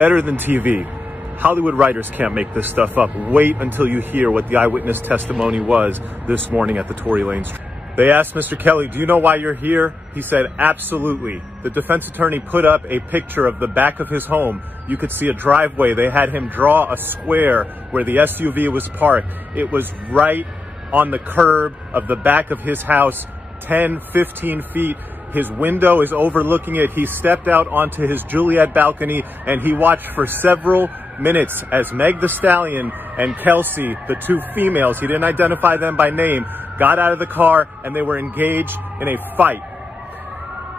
Better than TV. Hollywood writers can't make this stuff up. Wait until you hear what the eyewitness testimony was this morning at the Tory Lanez. They asked Mr. Kelly, do you know why you're here? He said, absolutely. The defense attorney put up a picture of the back of his home. You could see a driveway. They had him draw a square where the SUV was parked. It was right on the curb of the back of his house, 10, 15 feet. His window is overlooking it. He stepped out onto his Juliet balcony and he watched for several minutes as Meg the Stallion and Kelsey, the two females, he didn't identify them by name, got out of the car and they were engaged in a fight.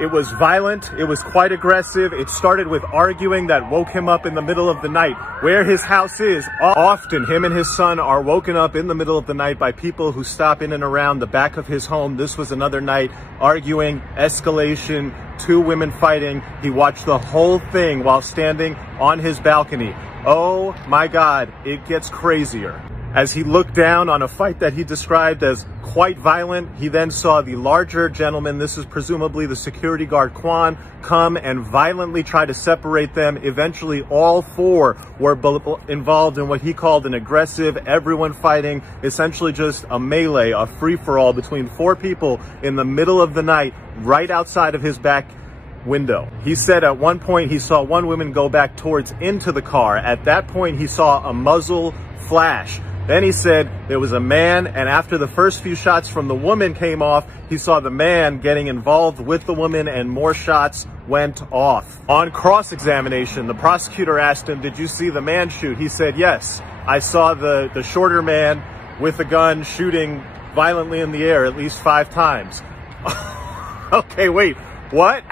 It was violent. It was quite aggressive. It started with arguing that woke him up in the middle of the night. Where his house is, often him and his son are woken up in the middle of the night by people who stop in and around the back of his home. This was another night, arguing, escalation, two women fighting. He watched the whole thing while standing on his balcony. Oh my God, it gets crazier. As he looked down on a fight that he described as quite violent, he then saw the larger gentleman, this is presumably the security guard Quan, come and violently try to separate them. Eventually, all four were involved in what he called an aggressive, everyone fighting, essentially just a melee, a free-for-all between four people in the middle of the night, right outside of his back window. He said at one point he saw one woman go back towards into the car. At that point, he saw a muzzle flash. Then he said there was a man, and after the first few shots from the woman came off, he saw the man getting involved with the woman and more shots went off. On cross-examination, the prosecutor asked him, did you see the man shoot? He said, yes, I saw the shorter man with a gun shooting violently in the air at least 5 times. Okay, wait, what?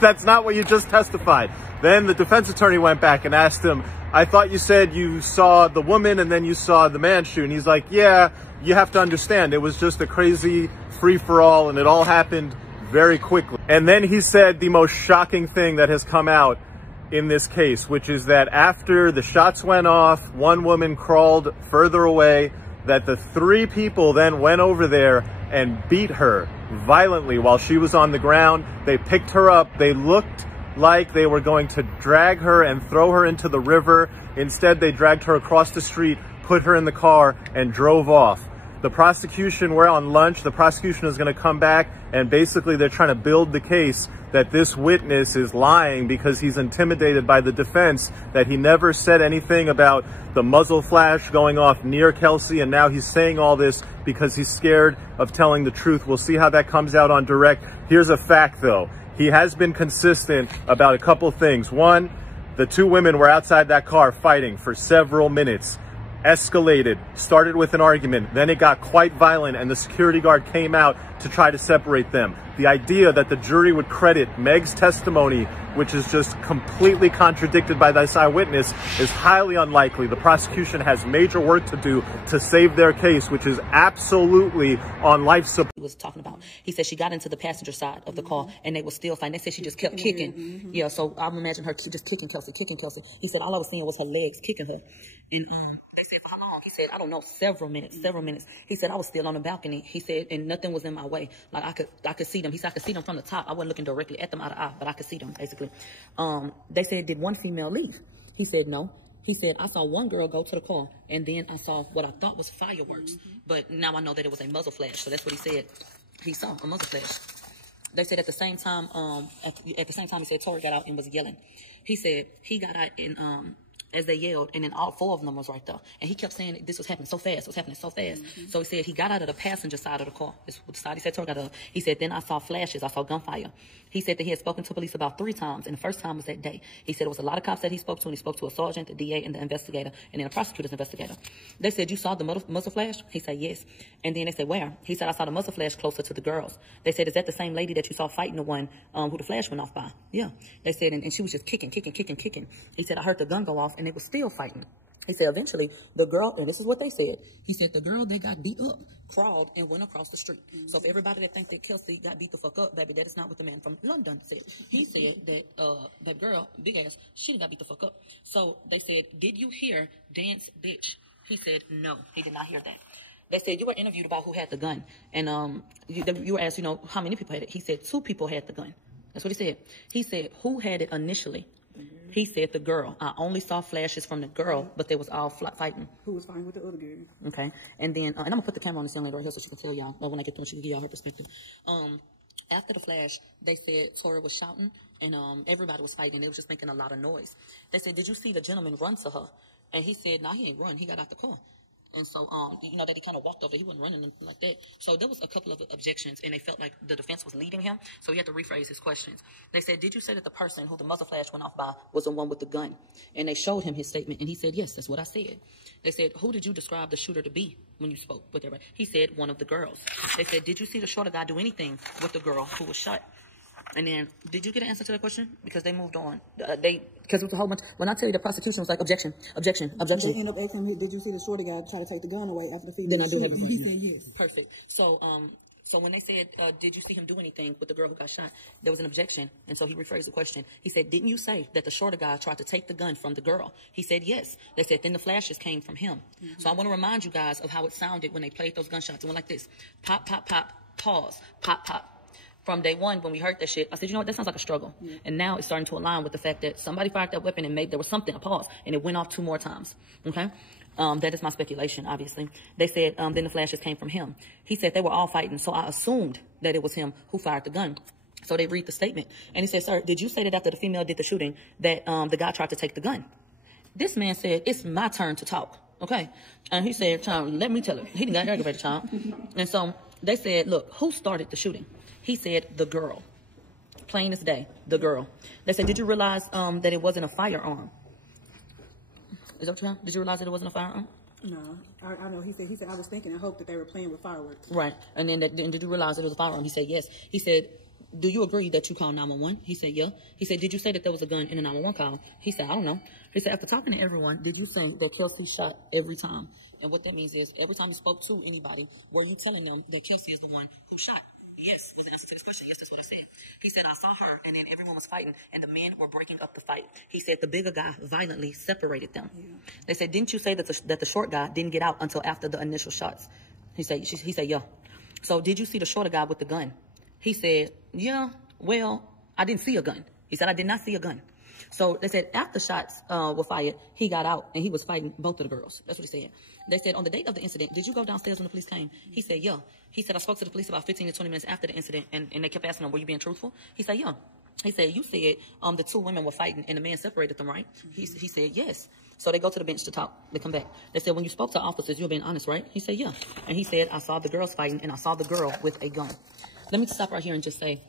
That's not what you just testified. Then the defense attorney went back and asked him, I thought you said you saw the woman and then you saw the man shoot. And he's like, yeah, you have to understand, it was just a crazy free-for-all and it all happened very quickly. And then he said the most shocking thing that has come out in this case, which is that after the shots went off, one woman crawled further away, that the 3 people then went over there and beat her violently while she was on the ground. They picked her up. They looked like they were going to drag her and throw her into the river. Instead, they dragged her across the street, put her in the car, and drove off. The prosecution, we're on lunch, the prosecution is going to come back, and basically they're trying to build the case that this witness is lying because he's intimidated by the defense, that he never said anything about the muzzle flash going off near Kelsey, and now he's saying all this because he's scared of telling the truth. We'll see how that comes out on direct. Here's a fact, though. He has been consistent about a couple things. One, the 2 women were outside that car fighting for several minutes, escalated, started with an argument, then it got quite violent and the security guard came out to try to separate them. The idea that the jury would credit Meg's testimony, which is just completely contradicted by this eyewitness, is highly unlikely. The prosecution has major work to do to save their case, which is absolutely on life support. He was talking about, he said she got into the passenger side of the car and they were still fighting. They said she just kept kicking. Yeah, so I imagine her just kicking Kelsey. He said all I was seeing was her legs kicking her. And they said, for how long? He said, I don't know, several minutes. He said, I was still on the balcony. He said, and nothing was in my way. Like I could see them. He said, I could see them from the top. I wasn't looking directly at them eye to eye, but I could see them basically. They said, did one female leave? He said, no. He said, I saw one girl go to the car and then I saw what I thought was fireworks. But now I know that it was a muzzle flash. So that's what he said. He saw a muzzle flash. They said at the same time, he said Tory got out and was yelling. He said he got out and, as they yelled, and then all 4 of them was right there. And he kept saying this was happening so fast, So he said he got out of the passenger side of the car. This was the side he said Tory got out. He said, then I saw flashes, I saw gunfire. He said that he had spoken to police about 3 times, and the first time was that day. He said it was a lot of cops that he spoke to, and he spoke to a sergeant, the DA, and the investigator, and then a prosecutor's investigator. They said, you saw the muzzle flash? He said, yes. And then they said, where? He said, I saw the muzzle flash closer to the girls. They said, is that the same lady that you saw fighting the one who the flash went off by? Yeah. They said, and she was just kicking. He said, I heard the gun go off, and it was still fighting. He said, eventually, the girl, and this is what they said, he said, the girl that got beat up crawled and went across the street. So if everybody that think that Kelsey got beat the fuck up, baby, that is not what the man from London said. He said that that girl, big ass, she didn't got beat the fuck up. So they said, did you hear dance bitch? He said, no, he did not hear that. They said, you were interviewed about who had the gun. And you were asked, how many people had it? He said, 2 people had the gun. That's what he said. He said, who had it initially? He said the girl. I only saw flashes from the girl, but they was all fighting. Who was fighting with the other girl? Okay. And then, and I'm gonna put the camera on this young lady right here so she can tell y'all, when I get through, she can give y'all her perspective. After the flash, they said Tory was shouting and everybody was fighting. They was just making a lot of noise. They said, did you see the gentleman run to her? And he said, no, he ain't run. He got out the car. And so, you know, that he kind of walked over. He wasn't running anything like that. So there was a couple of objections, and they felt like the defense was leading him. So he had to rephrase his questions. They said, did you say that the person who the muzzle flash went off by was the one with the gun? And they showed him his statement, and he said, yes, that's what I said. They said, who did you describe the shooter to be when you spoke with everybody? He said, one of the girls. They said, did you see the shorter guy do anything with the girl who was shot? And then, did you get an answer to that question? Because they moved on. Because it was a whole bunch. When I tell you the prosecution was like, objection, objection, objection. They end up asking him, did you see the shorty guy try to take the gun away after the female? Then I do have it. He said yes. Perfect. So, so when they said, did you see him do anything with the girl who got shot? There was an objection. And so he rephrased the question. He said, didn't you say that the shorter guy tried to take the gun from the girl? He said, yes. They said, then the flashes came from him. So I want to remind you guys of how it sounded when they played those gunshots. It went like this. Pop, pop, pop, pause, pop, pop. From day one, when we heard that shit, I said, you know what, that sounds like a struggle. And now it's starting to align with the fact that somebody fired that weapon and there was something, a pause, and it went off 2 more times. Okay? That is my speculation, obviously. They said, then the flashes came from him. He said they were all fighting, so I assumed that it was him who fired the gun. So they read the statement. And he said, sir, did you say that after the female did the shooting that the guy tried to take the gun? This man said, it's my turn to talk. Okay? And he said, child, let me tell her. He didn't got aggravated, child. And so they said, look, who started the shooting? He said, the girl. Plain as day, the girl. They said, did you realize that it wasn't a firearm? Is that what you have? Did you realize that it wasn't a firearm? No, I know. He said, I was thinking and hoped that they were playing with fireworks. Right. And then did you realize that it was a firearm? He said, yes. He said, do you agree that you called 911? He said, yeah. He said, did you say that there was a gun in the 911 call? He said, I don't know. He said, after talking to everyone, did you say that Kelsey shot every time? And what that means is, every time you spoke to anybody, were you telling them that Kelsey is the one who shot? Yes, was the answer to this question. Yes, that's what I said. He said, I saw her, and then everyone was fighting, and the men were breaking up the fight. He said the bigger guy violently separated them. Yeah. They said, didn't you say that the short guy didn't get out until after the initial shots? He said, yeah. So did you see the shorter guy with the gun? He said, yeah, well, I didn't see a gun. He said, I did not see a gun. So they said after shots were fired, he got out and he was fighting both of the girls. That's what he said. They said on the date of the incident, did you go downstairs when the police came? He said, yeah. He said, I spoke to the police about 15 to 20 minutes after the incident, and they kept asking him, were you being truthful? He said, yeah. He said, you said the 2 women were fighting and the man separated them, right? He said, yes. So they go to the bench to talk. They come back. They said, when you spoke to officers, you were being honest, right? He said, yeah. And he said, I saw the girls fighting and I saw the girl with a gun. Let me stop right here and just say,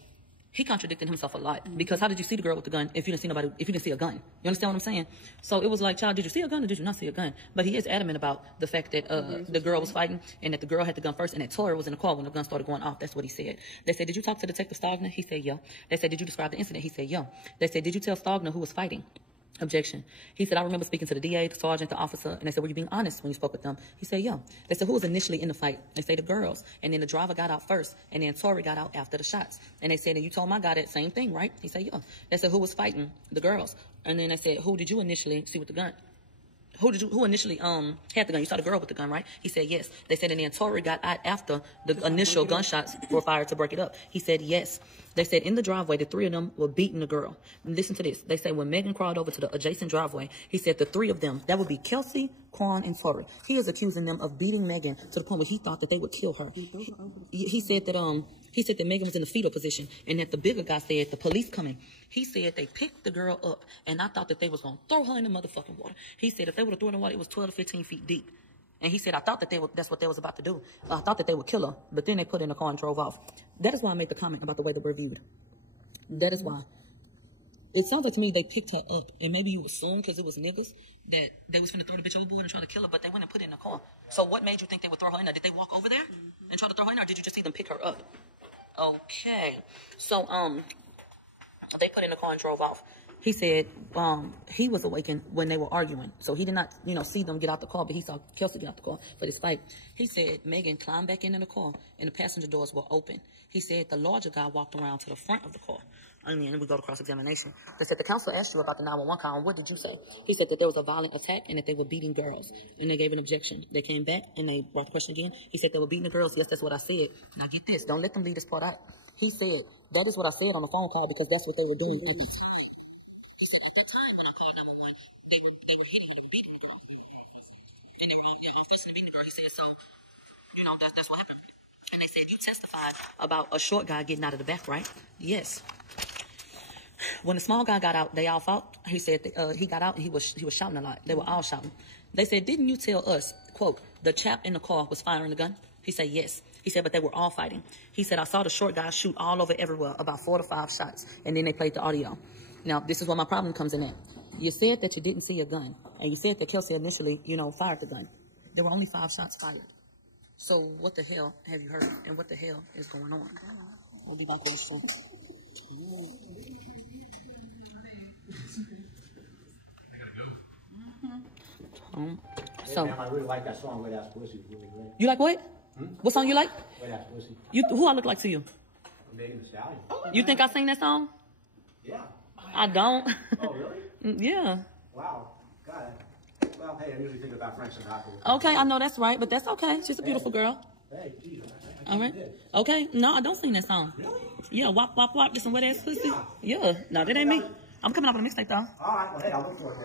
he contradicted himself a lot, because how did you see the girl with the gun if you didn't see nobody, if you didn't see a gun? You understand what I'm saying? So it was like, child, did you see a gun or did you not see a gun? But he is adamant about the fact that the girl was fighting and that the girl had the gun first and that Tory was in the car when the gun started going off. That's what he said. They said, did you talk to Detective Stallion? He said, yeah. They said, did you describe the incident? He said, yeah. They said, did you tell Stallion who was fighting? Objection. He said, I remember speaking to the DA, the sergeant, the officer, and they said, were you being honest when you spoke with them? He said, yeah. They said, who was initially in the fight? They said, the girls. And then the driver got out first, and then Tory got out after the shots. And they said, and you told my guy that same thing, right? He said, yeah. They said, who was fighting? The girls. And then they said, who did you initially see with the gun? Who initially had the gun? You saw the girl with the gun, right? He said, yes. They said, and then Tory got out after the initial gunshots were fired to break it up. He said, yes. They said in the driveway, the 3 of them were beating the girl. Listen to this. They said when Megan crawled over to the adjacent driveway, he said the 3 of them, that would be Kelsey, Quan, and Tory. He is accusing them of beating Megan to the point where he thought that they would kill her. He said that Megan was in the fetal position and that the bigger guy said the police coming. He said they picked the girl up and I thought that they was going to throw her in the motherfucking water. He said if they would have thrown her in the water, it was 12 to 15 feet deep. And he said, I thought that that's what they was about to do. I thought that they would kill her, but then they put her in the car and drove off. That is why I made the comment about the way that we're viewed. That is why. It sounds like to me they picked her up, and maybe you assume because it was niggas that they was finna throw the bitch overboard and try to kill her, but they went and put her in the car. So what made you think they would throw her in there? Did they walk over there and try to throw her in there, or did you just see them pick her up? Okay. So, they put her in the car and drove off. He said he was awakened when they were arguing. So he did not, see them get out the car, but he saw Kelsey get out the car for this fight. He said Megan climbed back into the car and the passenger doors were open. He said the larger guy walked around to the front of the car. And then we go to cross-examination. They said the counsel asked you about the 911 call. What did you say? He said that there was a violent attack and that they were beating girls. And they gave an objection. They came back and they brought the question again. He said they were beating the girls. Yes, that's what I said. Now get this. Don't let them leave this part out. He said, that is what I said on the phone call because that's what they were doing. They were hitting him and beating him. And they were offensively beating the girl. He said, so, that's what happened. And they said, you testified about a short guy getting out of the back, right? Yes. When the small guy got out, they all fought. He said he got out and he was shouting a lot. They were all shouting. They said, didn't you tell us, quote, the chap in the car was firing the gun? He said, yes. He said, but they were all fighting. He said, I saw the short guy shoot all over everywhere, about 4 to 5 shots. And then they played the audio. Now, this is where my problem comes in at. You said that you didn't see a gun. And you said that Kelsey initially, fired the gun. There were only 5 shots fired. So what the hell have you heard? And what the hell is going on? We'll be back very soon. So, I really like that song, Wet Ass Pussy. Really great. You like what? What song you like? Wet Ass Pussy. Who I look like to you? Megan Thee Stallion. You think I sing that song? Yeah. I don't. Oh, really? Yeah. Wow. Got it. Well, hey, I usually think about Frank Sinatra. Okay, I know that's right, but that's okay. She's a beautiful girl. Hey, geez. All right. Okay. No, I don't sing that song. Really? Yeah, wop, wop, wop. This some wet ass pussy. Yeah. No, that ain't me. I'm coming up with a mixtape, though. All right. Well, hey, I'll look for it.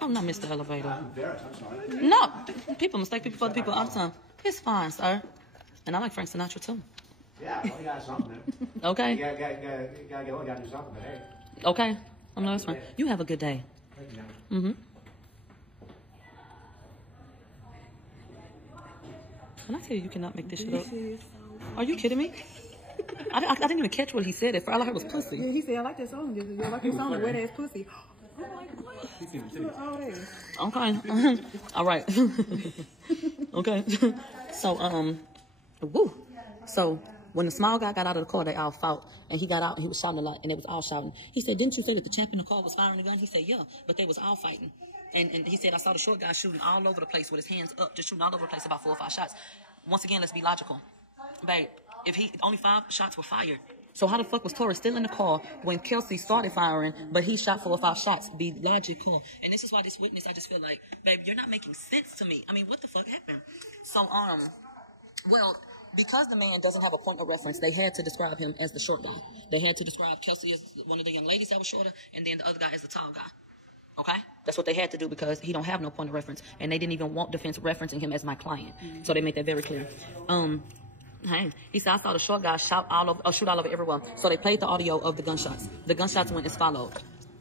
I'm not Mr. Elevator. I'm embarrassed. I'm sorry. No. People mistake people for other people all the time. It's fine, sir. And I like Frank Sinatra, too. Yeah, well, you got something there. Okay. You gotta do something, but hey. Okay. I'm not fine. You have a good day. Thank you, man. When I tell you cannot make this shit up. Are you kidding me? I didn't even catch what he said. All I heard was pussy. Yeah, he said, I like that song. I like that song, Wet Ass Pussy. I'm like, what? Oh, Okay. All right. Okay. So, woo. So, when the small guy got out of the car, they all fought. And he got out and he was shouting a lot. And they was all shouting. He said, didn't you say that the champ in the car was firing the gun? He said, yeah. But they was all fighting. And he said, I saw the short guy shooting all over the place with his hands up. Just shooting all over the place, about 4 or 5 shots. Once again, let's be logical. Babe, only 5 shots were fired. So how the fuck was Tory still in the car when Kelsey started firing, but he shot 4 or 5 shots? Be logical. And this is why this witness, I just feel like, babe, you're not making sense to me. I mean, what the fuck happened? So, well, because the man doesn't have a point of reference, they had to describe him as the short guy. They had to describe Kelsey as one of the young ladies that was shorter, and then the other guy as the tall guy. Okay? That's what they had to do because he don't have no point of reference. And they didn't even want defense referencing him as my client. So they make that very clear. Hey, he said, I saw the short guy shoot all over everyone. So they played the audio of the gunshots. The gunshots went as followed.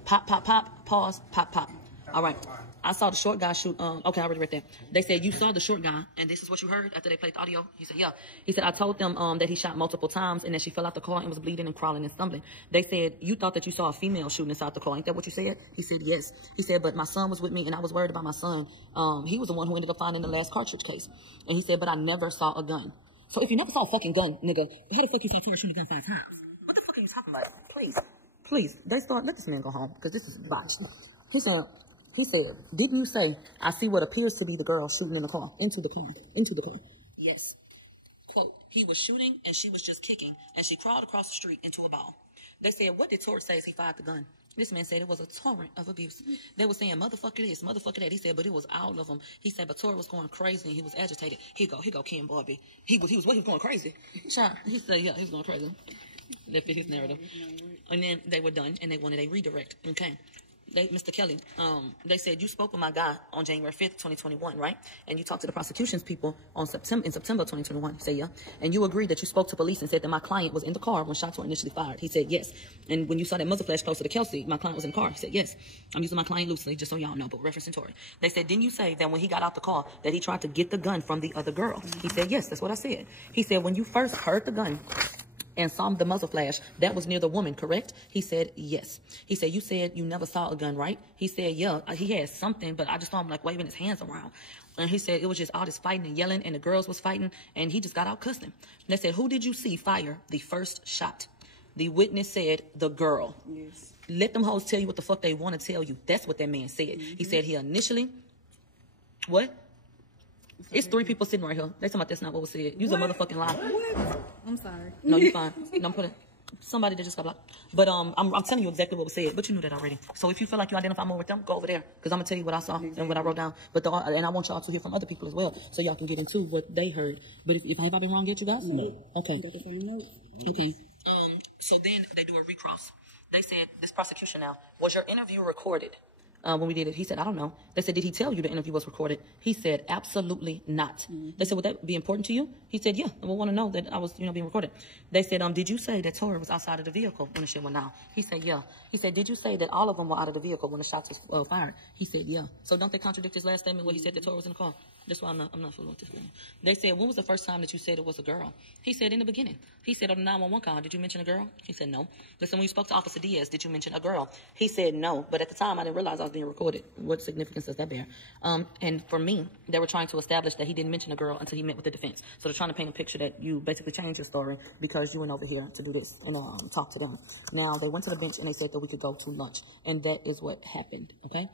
Pop, pop, pop, pause, pop, pop. All right. I saw the short guy shoot. Okay, I already read that. They said, you saw the short guy, and this is what you heard after they played the audio? He said, yeah. He said, I told them that he shot multiple times and that she fell out the car and was bleeding and crawling and stumbling. They said, you thought that you saw a female shooting inside the car. Ain't that what you said? He said, yes. He said, but my son was with me, and I was worried about my son. He was the one who ended up finding the last cartridge case. And he said, but I never saw a gun. So if you never saw a fucking gun, nigga, how the fuck you saw Tory shooting a gun 5 times? What the fuck are you talking about? Please. Let this man go home, because this is botched. He said, didn't you say, I see what appears to be the girl shooting in the car, into the car. Yes. Quote, he was shooting and she was just kicking, and she crawled across the street into a ball. They said, what did Tory say as he fired the gun? This man said it was a torrent of abuse. They were saying, motherfucker this, motherfucker that. He said, but it was all of them. He said, but Tory was going crazy and he was agitated. Here go, Ken Barbie. He was going crazy. Child, he said, yeah, he was going crazy. That fit his narrative. And then they were done and they wanted a redirect. Okay. Mr. Kelly, they said you spoke with my guy on January 5th, 2021, right? And you talked to the prosecution's people in September 2021. He said, yeah. And you agreed that you spoke to police and said that my client was in the car when shots were initially fired. He said, yes. And when you saw that muzzle flash closer to Kelsey, my client was in the car. He said, yes. I'm using my client loosely, just so y'all know, but referencing Tory. They said, didn't you say that when he got out the car that he tried to get the gun from the other girl? He said, yes, that's what I said. He said, when you first heard the gun and saw the muzzle flash, that was near the woman, correct? He said, yes. He said, you said you never saw a gun, right? He said, yeah, he had something, but I just saw him like waving his hands around. And he said it was just all this fighting and yelling, and the girls was fighting, and he just got out cussing. They said, who did you see fire the first shot? The witness said, the girl. Yes. Let them hoes tell you what the fuck they want to tell you. That's what that man said. He said he initially, what? It's 3 people sitting right here. They talking about that's not what was said. Use a motherfucking lie. What? I'm sorry. No, you're fine. No, I'm putting somebody that just got blocked. But I'm telling you exactly what was said. But you knew that already. So if you feel like you identify more with them, go over there. Because I'm gonna tell you what I saw and what I wrote down. But and I want y'all to hear from other people as well, so y'all can get into what they heard. But if have I been wrong yet, you guys? No. Okay. Got the same note. Okay. So then they do a recross. They said, this prosecution now, was your interview recorded? When we did it, he said, I don't know. They said, did he tell you the interview was recorded? He said, absolutely not. They said, would that be important to you? He said, yeah, I want to know that I was, being recorded. They said, did you say that Tory was outside of the vehicle when the shit went down? He said, yeah. He said, did you say that all of them were out of the vehicle when the shots was fired? He said, yeah. So don't they contradict his last statement where he said that Tory was in the car? That's why I'm not fooling with this one. They said, when was the first time that you said it was a girl? He said, in the beginning. He said, on the 911 call, did you mention a girl? He said, no. Listen, when you spoke to Officer Diaz, did you mention a girl? He said, no. But at the time, I didn't realize I was being recorded. What significance does that bear? And for me, they were trying to establish that he didn't mention a girl until he met with the defense. So they're trying to paint a picture that you basically changed your story because you went over here to do this and talk to them. Now, they went to the bench and they said that we could go to lunch. And that is what happened, okay?